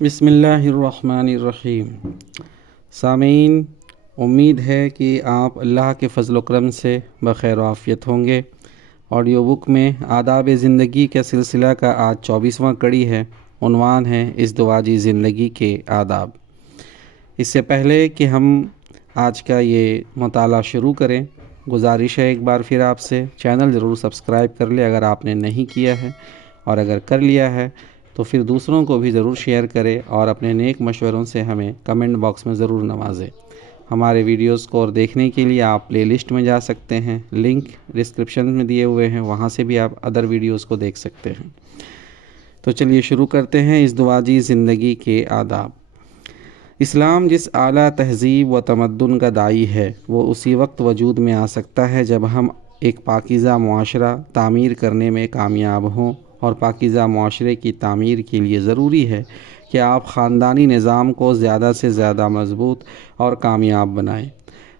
بسم اللہ الرحمن الرحیم۔ سامعین، امید ہے کہ آپ اللہ کے فضل و کرم سے بخیر و عافیت ہوں گے۔ آڈیو بک میں آداب زندگی کا سلسلہ کا آج 24واں کڑی ہے۔ عنوان ہے ازدواجی زندگی کے آداب۔ اس سے پہلے کہ ہم آج کا یہ مطالعہ شروع کریں، گزارش ہے ایک بار پھر آپ سے چینل ضرور سبسکرائب کر لیں اگر آپ نے نہیں کیا ہے، اور اگر کر لیا ہے تو پھر دوسروں کو بھی ضرور شیئر کریں اور اپنے نیک مشوروں سے ہمیں کمنٹ باکس میں ضرور نوازیں۔ ہمارے ویڈیوز کو اور دیکھنے کے لیے آپ پلے لسٹ میں جا سکتے ہیں، لنک ڈسکرپشن میں دیے ہوئے ہیں، وہاں سے بھی آپ ادر ویڈیوز کو دیکھ سکتے ہیں۔ تو چلیے شروع کرتے ہیں ازدواجی زندگی کے آداب۔ اسلام جس اعلیٰ تہذیب و تمدن کا داعی ہے، وہ اسی وقت وجود میں آ سکتا ہے جب ہم ایک پاکیزہ معاشرہ تعمیر کرنے میں کامیاب ہوں، اور پاکیزہ معاشرے کی تعمیر کے لیے ضروری ہے کہ آپ خاندانی نظام کو زیادہ سے زیادہ مضبوط اور کامیاب بنائیں۔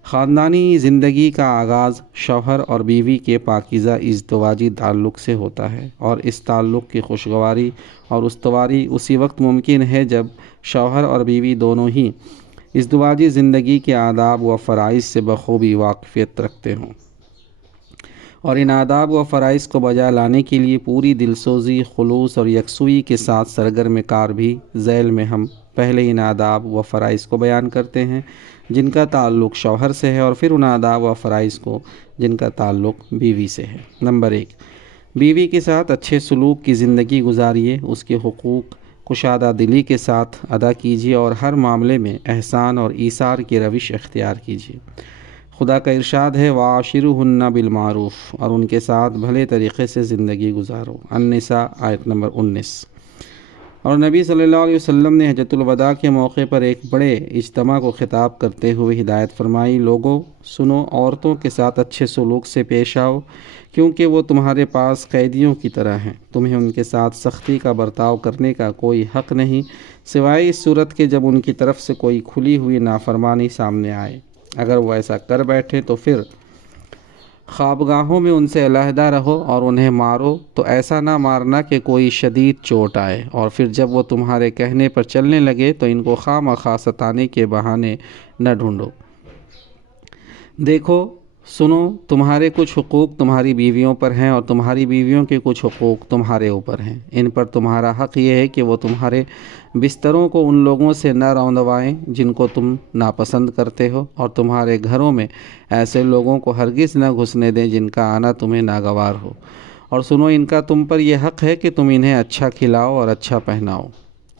خاندانی زندگی کا آغاز شوہر اور بیوی کے پاکیزہ ازدواجی تعلق سے ہوتا ہے، اور اس تعلق کی خوشگواری اور استواری اسی وقت ممکن ہے جب شوہر اور بیوی دونوں ہی ازدواجی زندگی کے آداب و فرائض سے بخوبی واقفیت رکھتے ہوں، اور ان آداب و فرائض کو بجا لانے کے لیے پوری دلسوزی، خلوص اور یکسوئی کے ساتھ سرگرم کار بھی۔ ذیل میں ہم پہلے ان آداب و فرائض کو بیان کرتے ہیں جن کا تعلق شوہر سے ہے، اور پھر ان آداب و فرائض کو جن کا تعلق بیوی سے ہے۔ نمبر 1، بیوی کے ساتھ اچھے سلوک کی زندگی گزاریے، اس کے حقوق کشادہ دلی کے ساتھ ادا کیجیے، اور ہر معاملے میں احسان اور ایثار کی روش اختیار کیجیے۔ خدا کا ارشاد ہے وَعَاشِرُوهُنَّ بِالْمَعْرُوفِ، اور ان کے ساتھ بھلے طریقے سے زندگی گزارو۔ النساء آیت نمبر 19۔ اور نبی صلی اللہ علیہ وسلم نے حجۃ الوداع کے موقع پر ایک بڑے اجتماع کو خطاب کرتے ہوئے ہدایت فرمائی، لوگو سنو، عورتوں کے ساتھ اچھے سلوک سے پیش آؤ، کیونکہ وہ تمہارے پاس قیدیوں کی طرح ہیں۔ تمہیں ان کے ساتھ سختی کا برتاؤ کرنے کا کوئی حق نہیں، سوائے اس صورت کے جب ان کی طرف سے کوئی کھلی ہوئی نافرمانی سامنے آئے۔ اگر وہ ایسا کر بیٹھے تو پھر خوابگاہوں میں ان سے علیحدہ رہو اور انہیں مارو، تو ایسا نہ مارنا کہ کوئی شدید چوٹ آئے، اور پھر جب وہ تمہارے کہنے پر چلنے لگے تو ان کو خواہ مخواہ ستانے کے بہانے نہ ڈھونڈو۔ دیکھو سنو، تمہارے کچھ حقوق تمہاری بیویوں پر ہیں، اور تمہاری بیویوں کے کچھ حقوق تمہارے اوپر ہیں۔ ان پر تمہارا حق یہ ہے کہ وہ تمہارے بستروں کو ان لوگوں سے نہ روندوائیں جن کو تم ناپسند کرتے ہو، اور تمہارے گھروں میں ایسے لوگوں کو ہرگز نہ گھسنے دیں جن کا آنا تمہیں ناگوار ہو۔ اور سنو، ان کا تم پر یہ حق ہے کہ تم انہیں اچھا کھلاؤ اور اچھا پہناؤ،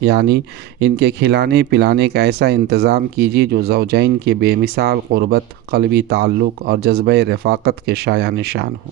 یعنی ان کے کھلانے پلانے کا ایسا انتظام کیجیے جو زوجین کے بے مثال قربت، قلبی تعلق اور جذبہ رفاقت کے شایع نشان ہو۔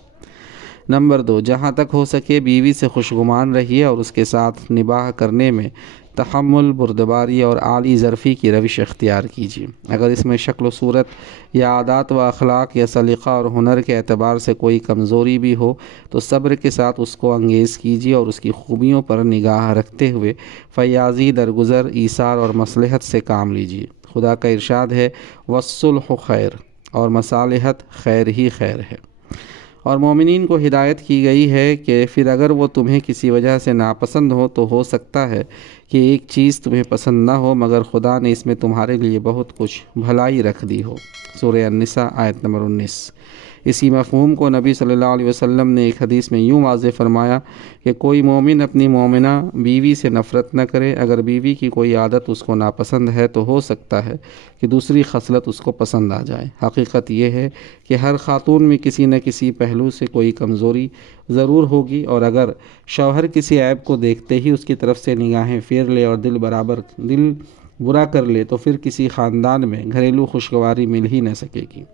نمبر 2، جہاں تک ہو سکے بیوی سے خوشگمان رہیے، اور اس کے ساتھ نباہ کرنے میں تحمل، بردباری اور اعلی ظرفی کی روش اختیار کیجیے۔ اگر اس میں شکل و صورت یا عادات و اخلاق یا سلیقہ اور ہنر کے اعتبار سے کوئی کمزوری بھی ہو تو صبر کے ساتھ اس کو انگیز کیجیے، اور اس کی خوبیوں پر نگاہ رکھتے ہوئے فیاضی، درگزر، ایثار اور مصلحت سے کام لیجیے۔ خدا کا ارشاد ہے والصلح خیر، اور مصالحت خیر ہی خیر ہے۔ اور مومنین کو ہدایت کی گئی ہے کہ پھر اگر وہ تمہیں کسی وجہ سے ناپسند ہو سکتا ہے کہ ایک چیز تمہیں پسند نہ ہو مگر خدا نے اس میں تمہارے لیے بہت کچھ بھلائی رکھ دی ہو۔ سورہ النساء آیت نمبر 19۔ اسی مفہوم کو نبی صلی اللہ علیہ وسلم نے ایک حدیث میں یوں واضح فرمایا کہ کوئی مومن اپنی مومنہ بیوی سے نفرت نہ کرے، اگر بیوی کی کوئی عادت اس کو ناپسند ہے تو ہو سکتا ہے کہ دوسری خصلت اس کو پسند آ جائے۔ حقیقت یہ ہے کہ ہر خاتون میں کسی نہ کسی پہلو سے کوئی کمزوری ضرور ہوگی، اور اگر شوہر کسی عیب کو دیکھتے ہی اس کی طرف سے نگاہیں پھیر لے اور دل برا کر لے تو پھر کسی خاندان میں گھریلو خوشگواری مل ہی نہ سکے گی۔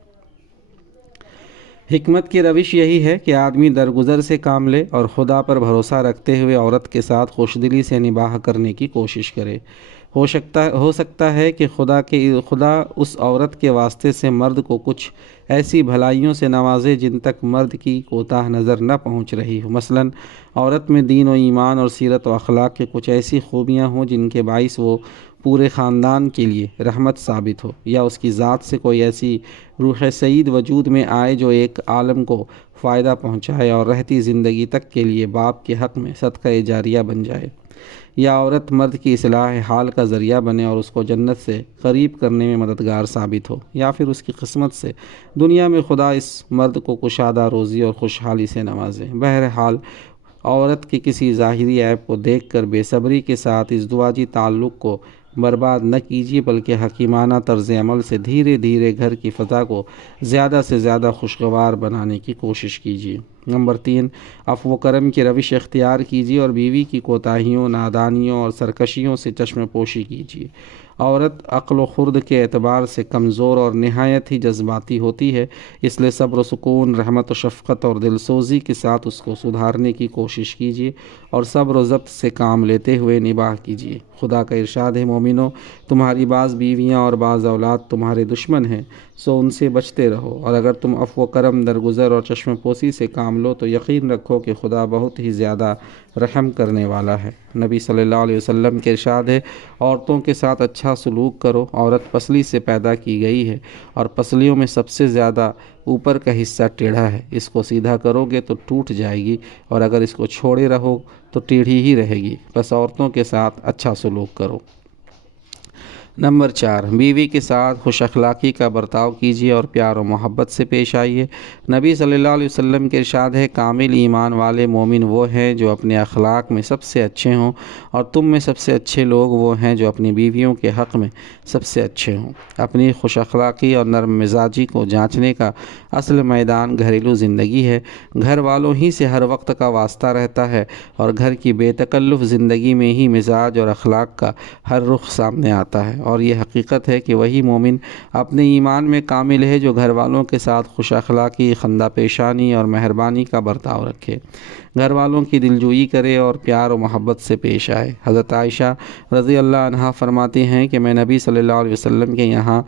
حکمت کی روش یہی ہے کہ آدمی درگزر سے کام لے اور خدا پر بھروسہ رکھتے ہوئے عورت کے ساتھ خوش دلی سے نباہ کرنے کی کوشش کرے۔ ہو سکتا ہے کہ خدا اس عورت کے واسطے سے مرد کو کچھ ایسی بھلائیوں سے نوازے جن تک مرد کی کوتاہ نظر نہ پہنچ رہی ہو۔ مثلاً عورت میں دین و ایمان اور سیرت و اخلاق کے کچھ ایسی خوبیاں ہوں جن کے باعث وہ پورے خاندان کے لیے رحمت ثابت ہو، یا اس کی ذات سے کوئی ایسی روح سعید وجود میں آئے جو ایک عالم کو فائدہ پہنچائے اور رہتی زندگی تک کے لیے باپ کے حق میں صدقہ جاریہ بن جائے۔ یا عورت مرد کی اصلاح حال کا ذریعہ بنے اور اس کو جنت سے قریب کرنے میں مددگار ثابت ہو، یا پھر اس کی قسمت سے دنیا میں خدا اس مرد کو کشادہ روزی اور خوشحالی سے نوازے۔ بہرحال عورت کے کسی ظاہری عیب کو دیکھ کر بے صبری کے ساتھ اس دعاجی تعلق کو برباد نہ کیجیے، بلکہ حکیمانہ طرز عمل سے دھیرے دھیرے گھر کی فضا کو زیادہ سے زیادہ خوشگوار بنانے کی کوشش کیجیے۔ نمبر 3، عفو و کرم کی روش اختیار کیجیے اور بیوی کی کوتاہیوں، نادانیوں اور سرکشیوں سے چشم پوشی کیجیے۔ عورت عقل و خرد کے اعتبار سے کمزور اور نہایت ہی جذباتی ہوتی ہے، اس لیے صبر و سکون، رحمت و شفقت اور دلسوزی کے ساتھ اس کو سدھارنے کی کوشش کیجیے اور صبر و ضبط سے کام لیتے ہوئے نباہ کیجیے۔ خدا کا ارشاد ہے، مومنو، تمہاری بعض بیویاں اور بعض اولاد تمہارے دشمن ہیں، سو ان سے بچتے رہو، اور اگر تم عفو و کرم، درگزر اور چشم پوشی سے کام لو تو یقین رکھو کہ خدا بہت ہی زیادہ رحم کرنے والا ہے۔ نبی صلی اللہ علیہ وسلم کے ارشاد ہے، عورتوں کے ساتھ اچھا سلوک کرو۔ عورت پسلی سے پیدا کی گئی ہے اور پسلیوں میں سب سے زیادہ اوپر کا حصہ ٹیڑھا ہے، اس کو سیدھا کرو گے تو ٹوٹ جائے گی، اور اگر اس کو چھوڑے رہو تو ٹیڑھی ہی رہے گی، بس عورتوں کے ساتھ اچھا سلوک کرو۔ نمبر 4، بیوی کے ساتھ خوش اخلاقی کا برتاؤ کیجیے اور پیار و محبت سے پیش آئیے۔ نبی صلی اللہ علیہ وسلم کے ارشاد ہے، کامل ایمان والے مومن وہ ہیں جو اپنے اخلاق میں سب سے اچھے ہوں، اور تم میں سب سے اچھے لوگ وہ ہیں جو اپنی بیویوں کے حق میں سب سے اچھے ہوں۔ اپنی خوش اخلاقی اور نرم مزاجی کو جانچنے کا اصل میدان گھریلو زندگی ہے۔ گھر والوں ہی سے ہر وقت کا واسطہ رہتا ہے، اور گھر کی بے تکلف زندگی میں ہی مزاج اور اخلاق کا ہر رخ سامنے آتا ہے، اور یہ حقیقت ہے کہ وہی مومن اپنے ایمان میں کامل ہے جو گھر والوں کے ساتھ خوش اخلاقی، خندہ پیشانی اور مہربانی کا برتاؤ رکھے، گھر والوں کی دلجوئی کرے اور پیار و محبت سے پیش آئے۔ حضرت عائشہ رضی اللہ عنہا فرماتی ہیں کہ میں نبی صلی اللہ علیہ وسلم کے یہاں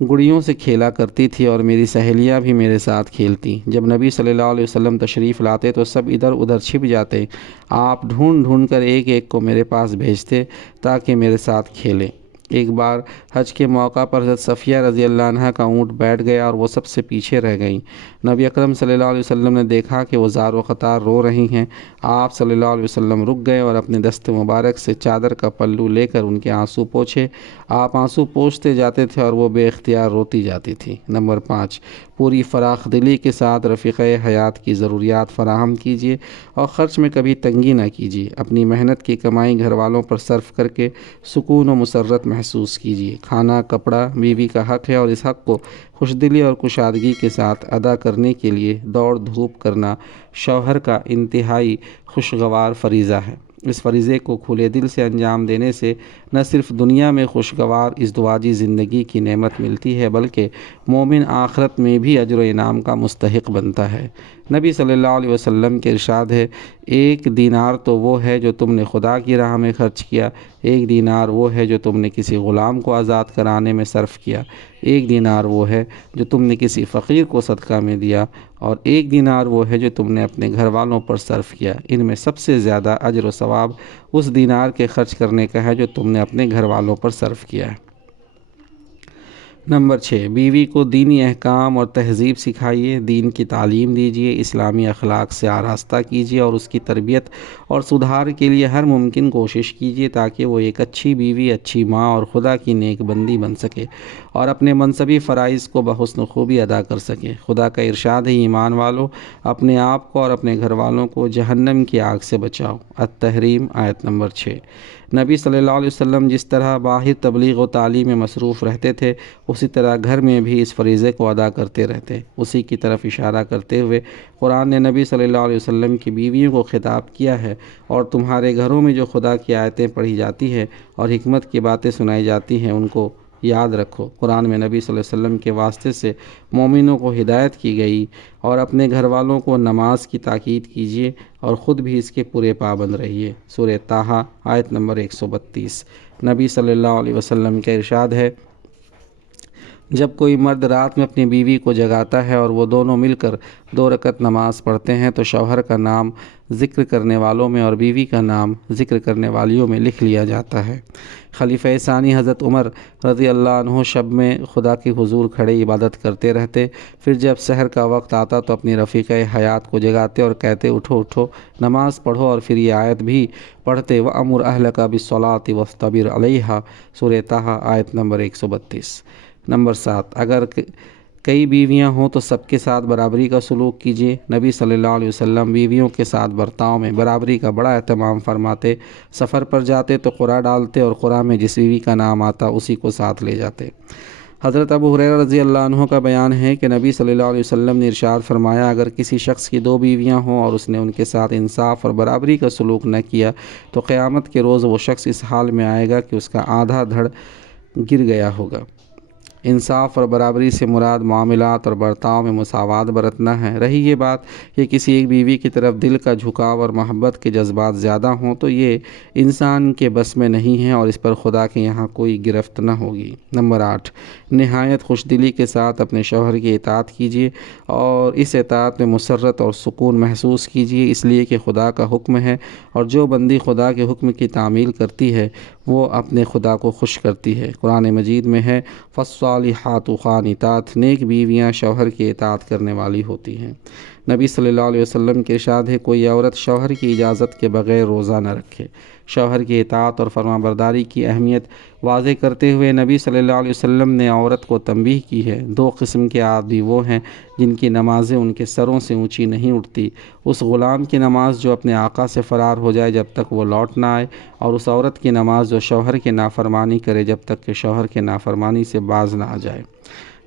گڑیوں سے کھیلا کرتی تھی اور میری سہیلیاں بھی میرے ساتھ کھیلتی۔ جب نبی صلی اللہ علیہ وسلم تشریف لاتے تو سب ادھر ادھر چھپ جاتے، آپ ڈھونڈ ڈھونڈ کر ایک ایک کو میرے پاس بھیجتے تاکہ میرے ساتھ کھیلیں۔ ایک بار حج کے موقع پر حضرت صفیہ رضی اللہ عنہا کا اونٹ بیٹھ گیا اور وہ سب سے پیچھے رہ گئیں۔ نبی اکرم صلی اللہ علیہ وسلم نے دیکھا کہ وہ زار و قطار رو رہی ہیں۔ آپ صلی اللہ علیہ وسلم رک گئے اور اپنے دست مبارک سے چادر کا پلو لے کر ان کے آنسو پوچھے۔ آپ آنسو پوچھتے جاتے تھے اور وہ بے اختیار روتی جاتی تھی۔ نمبر 5، پوری فراخ دلی کے ساتھ رفیقہ حیات کی ضروریات فراہم کیجیے اور خرچ میں کبھی تنگی نہ کیجیے۔ اپنی محنت کی کمائی گھر والوں پر صرف کر کے سکون و مسرت محسوس کیجیے۔ کھانا، کپڑا بیوی کا حق ہے، اور اس حق کو خوش دلی اور کشادگی کے ساتھ ادا کرنے کے لیے دوڑ دھوپ کرنا شوہر کا انتہائی خوشگوار فریضہ ہے۔ اس فریضے کو کھلے دل سے انجام دینے سے نہ صرف دنیا میں خوشگوار ازدواجی زندگی کی نعمت ملتی ہے، بلکہ مومن آخرت میں بھی اجر و انعام کا مستحق بنتا ہے۔ نبی صلی اللہ علیہ وسلم کے ارشاد ہے، ایک دینار تو وہ ہے جو تم نے خدا کی راہ میں خرچ کیا، ایک دینار وہ ہے جو تم نے کسی غلام کو آزاد کرانے میں صرف کیا، ایک دینار وہ ہے جو تم نے کسی فقیر کو صدقہ میں دیا، اور ایک دینار وہ ہے جو تم نے اپنے گھر والوں پر صرف کیا۔ ان میں سب سے زیادہ اجر و ثواب اس دینار کے خرچ کرنے کا ہے جو تم نے اپنے گھر والوں پر صرف کیا ہے۔ نمبر 6، بیوی کو دینی احکام اور تہذیب سکھائیے، دین کی تعلیم دیجیے، اسلامی اخلاق سے آراستہ کیجیے اور اس کی تربیت اور سدھار کے لیے ہر ممکن کوشش کیجیے تاکہ وہ ایک اچھی بیوی، اچھی ماں اور خدا کی نیک بندی بن سکے اور اپنے منصبی فرائض کو بحسن خوبی ادا کر سکے۔ خدا کا ارشاد ہے، ایمان والو، اپنے آپ کو اور اپنے گھر والوں کو جہنم کی آگ سے بچاؤ۔ التحریم، آیت نمبر 6۔ نبی صلی اللہ علیہ وسلم جس طرح باہر تبلیغ و تعلیم میں مصروف رہتے تھے، اسی طرح گھر میں بھی اس فریضے کو ادا کرتے رہتے۔ اسی کی طرف اشارہ کرتے ہوئے قرآن نے نبی صلی اللہ علیہ وسلم کی بیویوں کو خطاب کیا ہے، اور تمہارے گھروں میں جو خدا کی آیتیں پڑھی جاتی ہیں اور حکمت کی باتیں سنائی جاتی ہیں ان کو یاد رکھو۔ قرآن میں نبی صلی اللہ علیہ وسلم کے واسطے سے مومنوں کو ہدایت کی گئی، اور اپنے گھر والوں کو نماز کی تاکید کیجیے اور خود بھی اس کے پورے پابند رہیے۔ سورہ طٰہٰ، آیت نمبر 132۔ نبی صلی اللہ علیہ وسلم کا ارشاد ہے، جب کوئی مرد رات میں اپنی بیوی کو جگاتا ہے اور وہ دونوں مل کر 2 رکعت نماز پڑھتے ہیں تو شوہر کا نام ذکر کرنے والوں میں اور بیوی کا نام ذکر کرنے والیوں میں لکھ لیا جاتا ہے۔ خلیفہ ثانی حضرت عمر رضی اللہ عنہ شب میں خدا کے حضور کھڑے عبادت کرتے رہتے، پھر جب سحر کا وقت آتا تو اپنی رفیقہ حیات کو جگاتے اور کہتے اٹھو اٹھو نماز پڑھو، اور پھر یہ آیت بھی پڑھتے وَأَمُرْ أَهْلَكَ بِالصَّلَاةِ وَاصْطَبِرْ عَلَيْهَا، سورہ طٰہٰ آیت نمبر 132۔ نمبر 7، اگر کئی بیویاں ہوں تو سب کے ساتھ برابری کا سلوک کیجیے۔ نبی صلی اللہ علیہ وسلم بیویوں کے ساتھ برتاؤ میں برابری کا بڑا اہتمام فرماتے۔ سفر پر جاتے تو قرعہ ڈالتے اور قرعہ میں جس بیوی کا نام آتا اسی کو ساتھ لے جاتے۔ حضرت ابو ہریرہ رضی اللہ عنہ کا بیان ہے کہ نبی صلی اللہ علیہ وسلم نے ارشاد فرمایا، اگر کسی شخص کی 2 بیویاں ہوں اور اس نے ان کے ساتھ انصاف اور برابری کا سلوک نہ کیا تو قیامت کے روز وہ شخص اس حال میں آئے گا کہ اس کا آدھا دھڑ گر گیا ہوگا۔ انصاف اور برابری سے مراد معاملات اور برتاؤ میں مساوات برتنا ہے۔ رہی یہ بات کہ کسی ایک بیوی کی طرف دل کا جھکاؤ اور محبت کے جذبات زیادہ ہوں تو یہ انسان کے بس میں نہیں ہے اور اس پر خدا کے یہاں کوئی گرفت نہ ہوگی۔ نمبر 8، نہایت خوش دلی کے ساتھ اپنے شوہر کی اطاعت کیجیے اور اس اطاعت میں مسرت اور سکون محسوس کیجیے، اس لیے کہ خدا کا حکم ہے، اور جو بندی خدا کے حکم کی تعمیل کرتی ہے وہ اپنے خدا کو خوش کرتی ہے۔ قرآن مجید میں ہے فالصالحات قانتات، نیک بیویاں شوہر کی اطاعت کرنے والی ہوتی ہیں۔ نبی صلی اللہ علیہ وسلم کے ارشاد ہے، کوئی عورت شوہر کی اجازت کے بغیر روزہ نہ رکھے۔ شوہر کی اطاعت اور فرمانبرداری کی اہمیت واضح کرتے ہوئے نبی صلی اللہ علیہ وسلم نے عورت کو تنبیہ کی ہے، 2 قسم کے آدمی وہ ہیں جن کی نمازیں ان کے سروں سے اونچی نہیں اٹھتی، اس غلام کی نماز جو اپنے آقا سے فرار ہو جائے جب تک وہ لوٹ نہ آئے، اور اس عورت کی نماز جو شوہر کی نافرمانی کرے جب تک کہ شوہر کے نافرمانی سے باز نہ آ جائے۔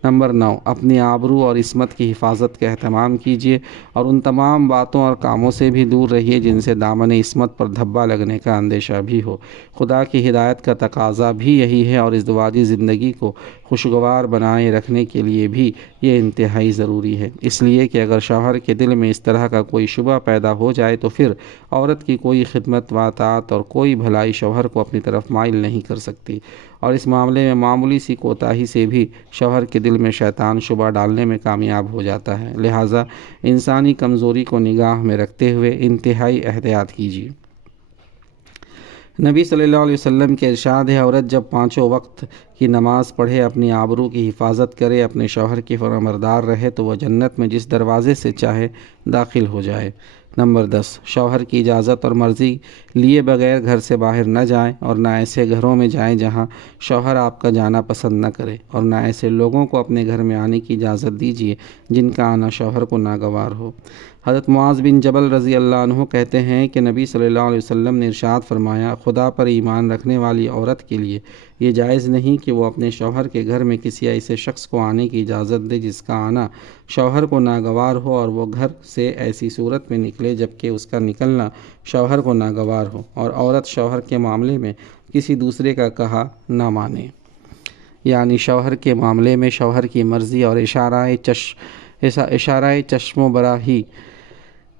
نمبر 9، اپنی آبرو اور عصمت کی حفاظت کا اہتمام کیجیے اور ان تمام باتوں اور کاموں سے بھی دور رہیے جن سے دامن عصمت پر دھبا لگنے کا اندیشہ بھی ہو۔ خدا کی ہدایت کا تقاضا بھی یہی ہے اور ازدواجی زندگی کو خوشگوار بنائے رکھنے کے لیے بھی یہ انتہائی ضروری ہے، اس لیے کہ اگر شوہر کے دل میں اس طرح کا کوئی شبہ پیدا ہو جائے تو پھر عورت کی کوئی خدمت و اطاعت اور کوئی بھلائی شوہر کو اپنی طرف مائل نہیں کر سکتی، اور اس معاملے میں معمولی سی کوتاہی سے بھی شوہر کے دل میں شیطان شبہ ڈالنے میں کامیاب ہو جاتا ہے۔ لہٰذا انسانی کمزوری کو نگاہ میں رکھتے ہوئے انتہائی احتیاط کیجیے۔ نبی صلی اللہ علیہ وسلم کے ارشاد ہے، عورت جب 5 وقت کی نماز پڑھے، اپنی آبرو کی حفاظت کرے، اپنے شوہر کی فرمانبردار رہے تو وہ جنت میں جس دروازے سے چاہے داخل ہو جائے۔ نمبر 10، شوہر کی اجازت اور مرضی لیے بغیر گھر سے باہر نہ جائیں اور نہ ایسے گھروں میں جائیں جہاں شوہر آپ کا جانا پسند نہ کرے، اور نہ ایسے لوگوں کو اپنے گھر میں آنے کی اجازت دیجیے جن کا آنا شوہر کو ناگوار ہو۔ حضرت معاذ بن جبل رضی اللہ عنہ کہتے ہیں کہ نبی صلی اللہ علیہ وسلم نے ارشاد فرمایا، خدا پر ایمان رکھنے والی عورت کے لیے یہ جائز نہیں کہ وہ اپنے شوہر کے گھر میں کسی ایسے شخص کو آنے کی اجازت دے جس کا آنا شوہر کو ناگوار ہو، اور وہ گھر سے ایسی صورت میں نکلے جبکہ اس کا نکلنا شوہر کو ناگوار ہو، اور عورت شوہر کے معاملے میں کسی دوسرے کا کہا نہ مانے، یعنی شوہر کے معاملے میں شوہر کی مرضی اور اشارہ چشم و براہی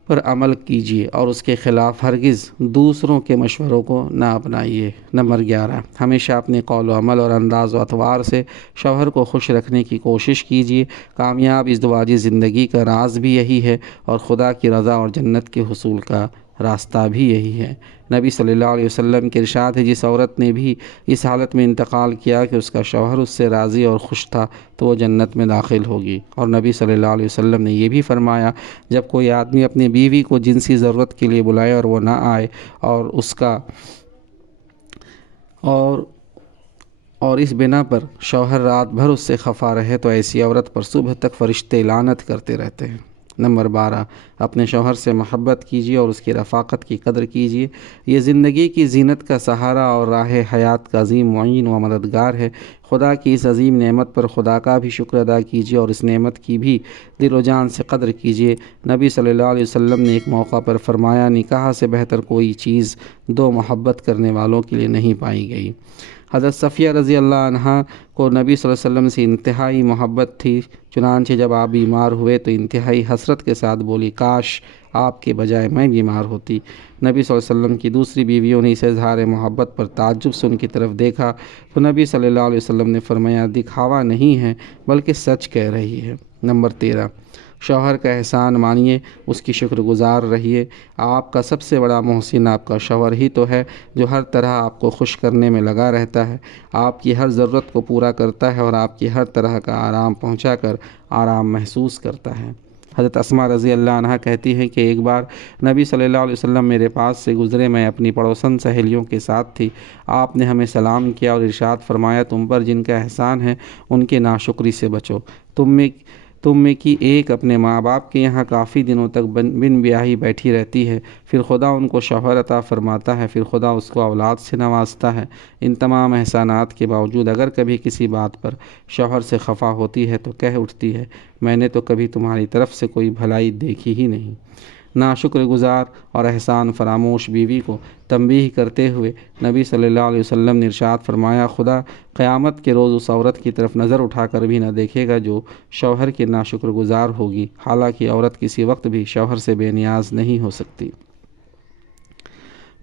پر عمل کیجیے اور اس کے خلاف ہرگز دوسروں کے مشوروں کو نہ اپنائیے۔ نمبر 11، ہمیشہ اپنے قول و عمل اور انداز و اطوار سے شوہر کو خوش رکھنے کی کوشش کیجیے۔ کامیاب ازدواجی زندگی کا راز بھی یہی ہے اور خدا کی رضا اور جنت کے حصول کا راستہ بھی یہی ہے۔ نبی صلی اللہ علیہ وسلم کے ارشاد ہے، جس عورت نے بھی اس حالت میں انتقال کیا کہ اس کا شوہر اس سے راضی اور خوش تھا تو وہ جنت میں داخل ہوگی۔ اور نبی صلی اللہ علیہ وسلم نے یہ بھی فرمایا، جب کوئی آدمی اپنی بیوی کو جنسی ضرورت کے لیے بلائے اور وہ نہ آئے اور اس بنا پر شوہر رات بھر اس سے خفا رہے تو ایسی عورت پر صبح تک فرشتے لعنت کرتے رہتے ہیں۔ نمبر 12، اپنے شوہر سے محبت کیجیے اور اس کی رفاقت کی قدر کیجیے، یہ زندگی کی زینت کا سہارا اور راہ حیات کا عظیم معین و مددگار ہے۔ خدا کی اس عظیم نعمت پر خدا کا بھی شکر ادا کیجیے اور اس نعمت کی بھی دل و جان سے قدر کیجیے۔ نبی صلی اللہ علیہ وسلم نے ایک موقع پر فرمایا، نکاح سے بہتر کوئی چیز 2 محبت کرنے والوں کے لیے نہیں پائی گئی۔ حضرت صفیہ رضی اللہ عنہا کو نبی صلی اللہ علیہ وسلم سے انتہائی محبت تھی، چنانچہ جب آپ بیمار ہوئے تو انتہائی حسرت کے ساتھ بولی، کاش آپ کے بجائے میں بیمار ہوتی۔ نبی صلی اللہ علیہ وسلم کی دوسری بیویوں نے اسے اظہار محبت پر تعجب سے ان کی طرف دیکھا تو نبی صلی اللہ علیہ وسلم نے فرمایا دکھاوا نہیں ہے بلکہ سچ کہہ رہی ہے۔ نمبر 13، شوہر کا احسان مانیے، اس کی شکر گزار رہیے۔ آپ کا سب سے بڑا محسن آپ کا شوہر ہی تو ہے جو ہر طرح آپ کو خوش کرنے میں لگا رہتا ہے، آپ کی ہر ضرورت کو پورا کرتا ہے اور آپ کی ہر طرح کا آرام پہنچا کر آرام محسوس کرتا ہے۔ حضرت اسماء رضی اللہ عنہ کہتی ہیں کہ ایک بار نبی صلی اللہ علیہ وسلم میرے پاس سے گزرے، میں اپنی پڑوسن سہیلیوں کے ساتھ تھی۔ آپ نے ہمیں سلام کیا اور ارشاد فرمایا تم پر جن کا احسان ہے ان کے ناشکری سے بچو۔ تم میں کی ایک اپنے ماں باپ کے یہاں کافی دنوں تک بن بیاہی بیٹھی رہتی ہے، پھر خدا ان کو شوہر عطا فرماتا ہے، پھر خدا اس کو اولاد سے نوازتا ہے۔ ان تمام احسانات کے باوجود اگر کبھی کسی بات پر شوہر سے خفا ہوتی ہے تو کہہ اٹھتی ہے میں نے تو کبھی تمہاری طرف سے کوئی بھلائی دیکھی ہی نہیں۔ ناشکر گزار اور احسان فراموش بیوی کو تنبیہ کرتے ہوئے نبی صلی اللہ علیہ وسلم نے ارشاد فرمایا خدا قیامت کے روز اس عورت کی طرف نظر اٹھا کر بھی نہ دیکھے گا جو شوہر کی ناشکر گزار ہوگی، حالانکہ عورت کسی وقت بھی شوہر سے بے نیاز نہیں ہو سکتی۔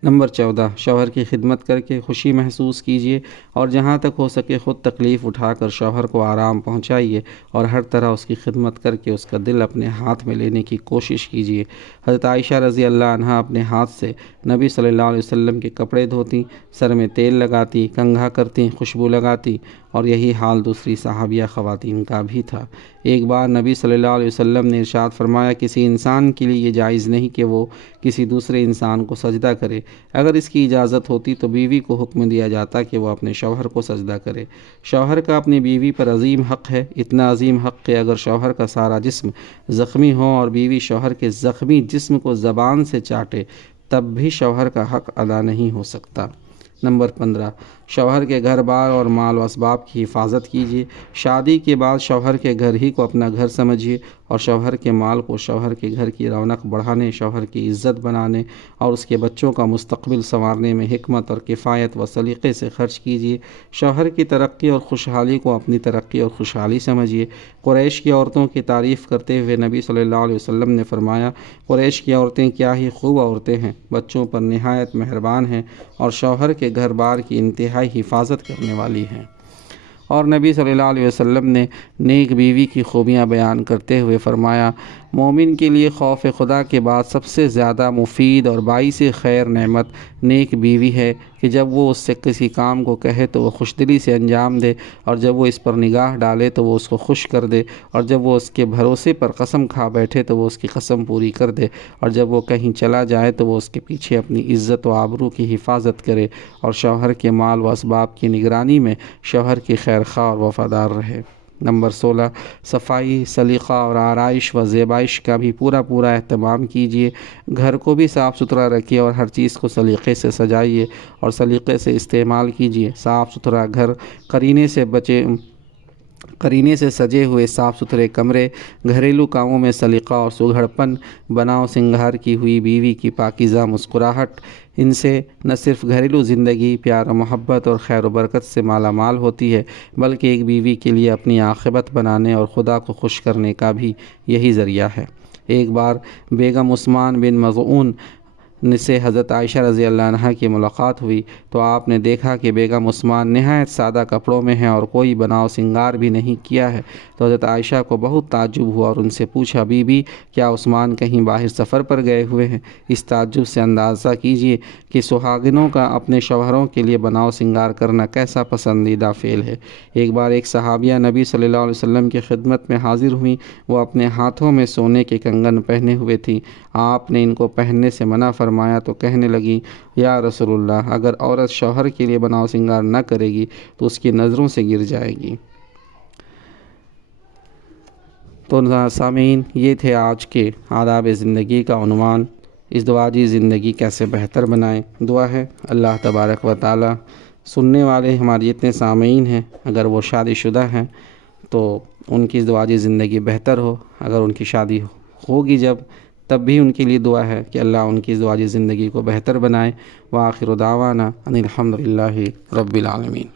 نمبر 14، شوہر کی خدمت کر کے خوشی محسوس کیجیے اور جہاں تک ہو سکے خود تکلیف اٹھا کر شوہر کو آرام پہنچائیے اور ہر طرح اس کی خدمت کر کے اس کا دل اپنے ہاتھ میں لینے کی کوشش کیجیے۔ حضرت عائشہ رضی اللہ عنہا اپنے ہاتھ سے نبی صلی اللہ علیہ وسلم کے کپڑے دھوتی، سر میں تیل لگاتی، کنگھا کرتی، خوشبو لگاتی، اور یہی حال دوسری صحابیہ خواتین کا بھی تھا۔ ایک بار نبی صلی اللہ علیہ وسلم نے ارشاد فرمایا کسی انسان کے لیے یہ جائز نہیں کہ وہ کسی دوسرے انسان کو سجدہ کرے، اگر اس کی اجازت ہوتی تو بیوی کو حکم دیا جاتا کہ وہ اپنے شوہر کو سجدہ کرے۔ شوہر کا اپنی بیوی پر عظیم حق ہے، اتنا عظیم حق کہ اگر شوہر کا سارا جسم زخمی ہو اور بیوی شوہر کے زخمی جسم کو زبان سے چاٹے تب بھی شوہر کا حق ادا نہیں ہو سکتا۔ نمبر 15، شوہر کے گھر بار اور مال و اسباب کی حفاظت کیجیے۔ شادی کے بعد شوہر کے گھر ہی کو اپنا گھر سمجھیے اور شوہر کے مال کو شوہر کے گھر کی رونق بڑھانے، شوہر کی عزت بنانے اور اس کے بچوں کا مستقبل سنوارنے میں حکمت اور کفایت و سلیقے سے خرچ کیجیے۔ شوہر کی ترقی اور خوشحالی کو اپنی ترقی اور خوشحالی سمجھیے۔ قریش کی عورتوں کی تعریف کرتے ہوئے نبی صلی اللہ علیہ وسلم نے فرمایا قریش کی عورتیں کیا ہی خوب عورتیں ہیں، بچوں پر نہایت مہربان ہیں اور شوہر کے گھر بار کی انتہائی حفاظت کرنے والی ہیں۔ اور نبی صلی اللہ علیہ وسلم نے نیک بیوی کی خوبیاں بیان کرتے ہوئے فرمایا مومن کے لیے خوف خدا کے بعد سب سے زیادہ مفید اور باعث خیر نعمت نیک بیوی ہے کہ جب وہ اس سے کسی کام کو کہے تو وہ خوش دلی سے انجام دے، اور جب وہ اس پر نگاہ ڈالے تو وہ اس کو خوش کر دے، اور جب وہ اس کے بھروسے پر قسم کھا بیٹھے تو وہ اس کی قسم پوری کر دے، اور جب وہ کہیں چلا جائے تو وہ اس کے پیچھے اپنی عزت و آبرو کی حفاظت کرے، اور شوہر کے مال و اسباب کی نگرانی میں شوہر کی خیر خواہ اور وفادار رہے۔ نمبر 16، صفائی، سلیقہ اور آرائش و زیبائش کا بھی پورا اہتمام کیجیے۔ گھر کو بھی صاف ستھرا رکھیے اور ہر چیز کو سلیقے سے سجائیے اور سلیقے سے استعمال کیجیے۔ صاف ستھرا گھر، قرینے سے سجے ہوئے صاف ستھرے کمرے، گھریلو کاموں میں سلیقہ اور سگھڑپن، بناؤ سنگھار کی ہوئی بیوی کی پاکیزہ مسکراہٹ، ان سے نہ صرف گھریلو زندگی پیار و محبت اور خیر و برکت سے مالا مال ہوتی ہے بلکہ ایک بیوی کے لیے اپنی عاقبت بنانے اور خدا کو خوش کرنے کا بھی یہی ذریعہ ہے۔ ایک بار بیگم عثمان بن مظعون سے حضرت عائشہ رضی اللہ عنہا کی ملاقات ہوئی تو آپ نے دیکھا کہ بیگم عثمان نہایت سادہ کپڑوں میں ہیں اور کوئی بناؤ سنگار بھی نہیں کیا ہے، تو حضرت عائشہ کو بہت تعجب ہوا اور ان سے پوچھا بی بی کیا عثمان کہیں باہر سفر پر گئے ہوئے ہیں؟ اس تعجب سے اندازہ کیجیے کہ سہاگنوں کا اپنے شوہروں کے لیے بناؤ سنگار کرنا کیسا پسندیدہ فعل ہے۔ ایک بار ایک صحابیہ نبی صلی اللہ علیہ وسلم کی خدمت میں حاضر ہوئیں، وہ اپنے ہاتھوں میں سونے کے کنگن پہنے ہوئے تھیں۔ آپ نے ان کو پہننے سے منع فرمایا تو کہنے لگی یا رسول اللہ اگر عورت شوہر کے لیے بناؤ سنگار نہ کرے گی تو اس کی نظروں سے گر جائے گی۔ تو سامعین، یہ تھے آج کے آداب زندگی کا عنوان، ازدواجی زندگی کیسے بہتر بنائیں۔ دعا ہے اللہ تبارک و تعالی سننے والے ہمارے جتنے سامعین ہیں اگر وہ شادی شدہ ہیں تو ان کی ازدواجی زندگی بہتر ہو، اگر ان کی شادی ہوگی تب بھی ان کے لیے دعا ہے کہ اللہ ان کی ازدواجی زندگی کو بہتر بنائے۔ وآخر دعوانا ان الحمد للہ رب العالمین۔